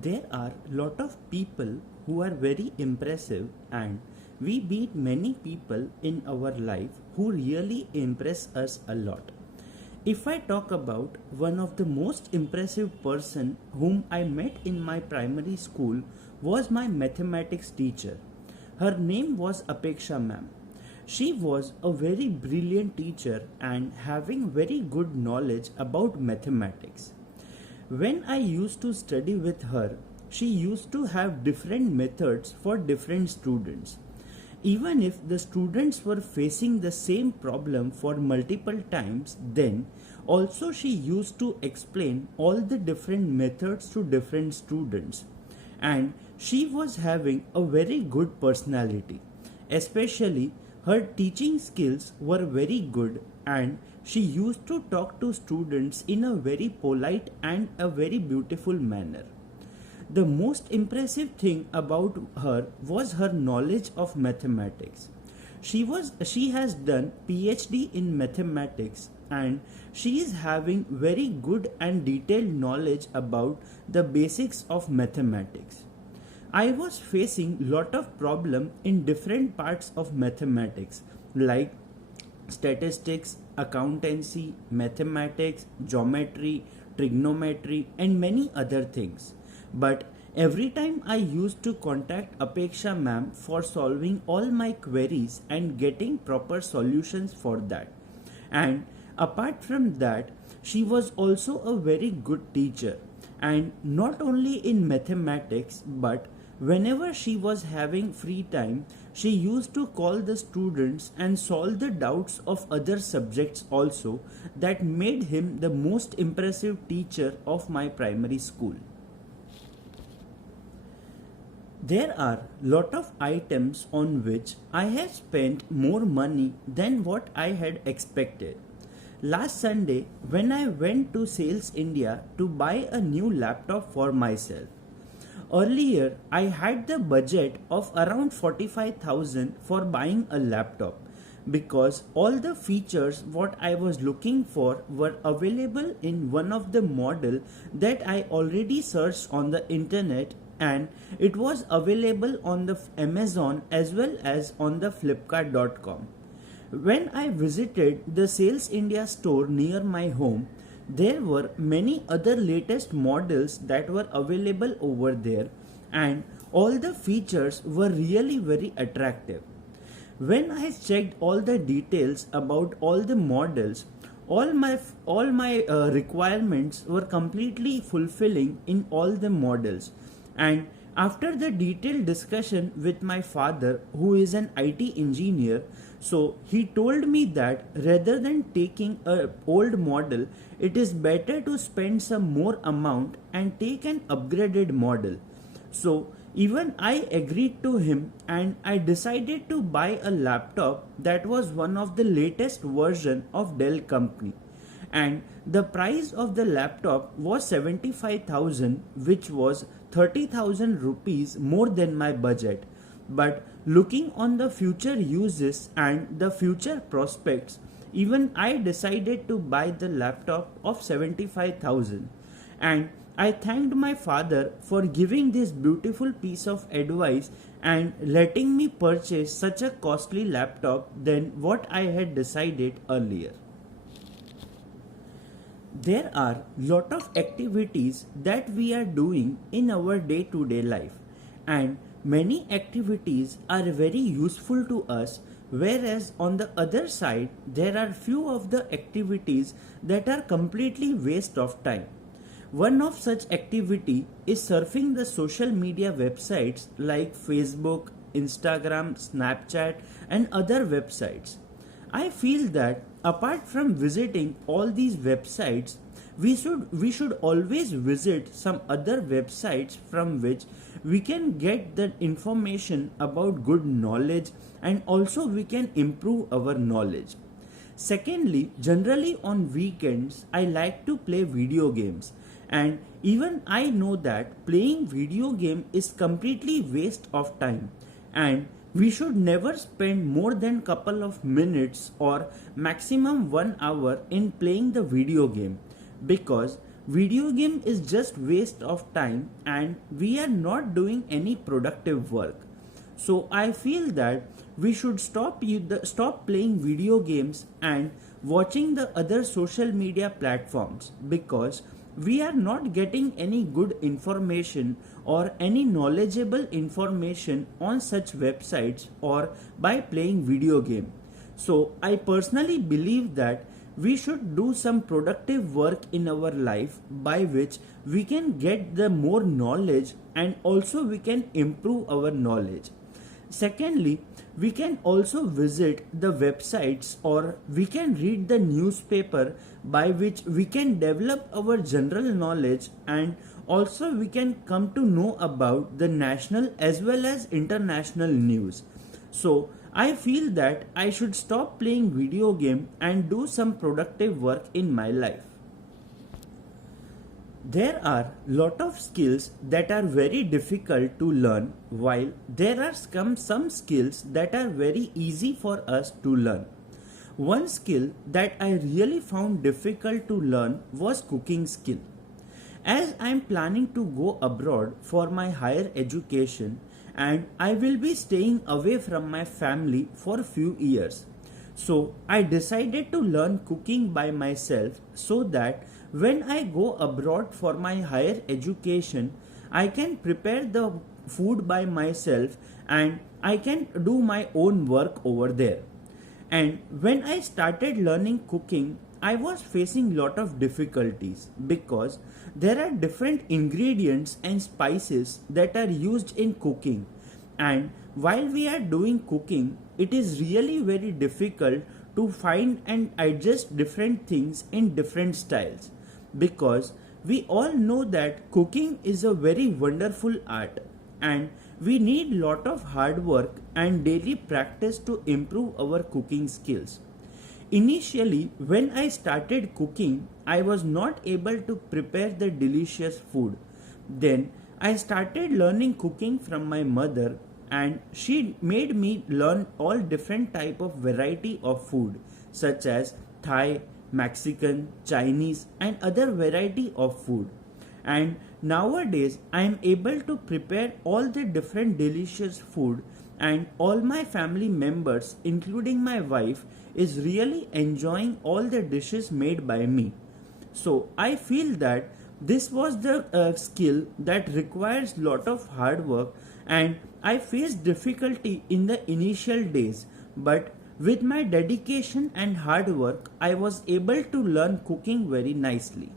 There are lot of people who are very impressive, and we meet many people in our life who really impress us a lot. If I talk about one of the most impressive person whom I met in my primary school was my mathematics teacher. Her name was Apeksha ma'am. She was a very brilliant teacher and having very good knowledge about mathematics. When I used to study with her, she used to have different methods for different students. Even if the students were facing the same problem for multiple times, then also she used to explain all the different methods to different students. And she was having a very good personality, especially her teaching skills were very good, and she used to talk to students in a very polite and a very beautiful manner. The most impressive thing about her was her knowledge of mathematics. She has done PhD in mathematics, and she is having very good and detailed knowledge about the basics of mathematics. I was facing lot of problem in different parts of mathematics like statistics, accountancy, mathematics, geometry, trigonometry, and many other things. But every time I used to contact Apeksha ma'am for solving all my queries and getting proper solutions for that. And apart from that, she was also a very good teacher, and not only in mathematics but whenever she was having free time, she used to call the students and solve the doubts of other subjects also. That made him the most impressive teacher of my primary school. There are lot of items on which I have spent more money than what I had expected. Last Sunday, when I went to Sales India to buy a new laptop for myself, earlier I had the budget of around 45,000 for buying a laptop because all the features what I was looking for were available in one of the model that I already searched on the internet, and it was available on the Amazon as well as on the flipkart.com. When I visited the Sales India store near my home, there were many other latest models that were available over there, and all the features were really very attractive. When I checked all the details about all the models, all my requirements were completely fulfilling in all the models. And after the detailed discussion with my father, who is an IT engineer, so he told me that rather than taking a old model, it is better to spend some more amount and take an upgraded model. So even I agreed to him, and I decided to buy a laptop that was one of the latest version of Dell company. And the price of the laptop was 75,000, which was 30,000 rupees more than my budget. But looking on the future uses and the future prospects, even I decided to buy the laptop of 75,000. And I thanked my father for giving this beautiful piece of advice and letting me purchase such a costly laptop than what I had decided earlier. There are lot of activities that we are doing in our day-to-day life, and many activities are very useful to us, whereas on the other side there are few of the activities that are completely waste of time. One of such activity is surfing the social media websites like Facebook, Instagram, Snapchat, and other websites. I feel that apart from visiting all these websites, we should always visit some other websites from which we can get the information about good knowledge, and also we can improve our knowledge. Secondly, generally on weekends I like to play video games, and even I know that playing video game is completely waste of time, and we should never spend more than couple of minutes or maximum 1 hour in playing the video game, because video game is just waste of time and we are not doing any productive work. So I feel that we should stop playing video games and watching the other social media platforms, because we are not getting any good information or any knowledgeable information on such websites or by playing video game. So I personally believe that we should do some productive work in our life by which we can get the more knowledge and also we can improve our knowledge. Secondly, we can also visit the websites or we can read the newspaper by which we can develop our general knowledge, and also we can come to know about the national as well as international news. So I feel that I should stop playing video game and do some productive work in my life. There are lot of skills that are very difficult to learn, while there are some skills that are very easy for us to learn. One skill that I really found difficult to learn was cooking skill. As I am planning to go abroad for my higher education and I will be staying away from my family for a few years. So I decided to learn cooking by myself so that when I go abroad for my higher education, I can prepare the food by myself and I can do my own work over there. And when I started learning cooking, I was facing lot of difficulties because there are different ingredients and spices that are used in cooking. And while we are doing cooking, it is really very difficult to find and adjust different things in different styles, because we all know that cooking is a very wonderful art and we need lot of hard work and daily practice to improve our cooking skills. Initially, when I started cooking, I was not able to prepare the delicious food. Then I started learning cooking from my mother, and she made me learn all different type of variety of food such as Thai, Mexican, Chinese and other variety of food. And nowadays I am able to prepare all the different delicious food, and all my family members including my wife is really enjoying all the dishes made by me. So I feel that this was the skill that requires lot of hard work, and I faced difficulty in the initial days, but with my dedication and hard work I was able to learn cooking very nicely.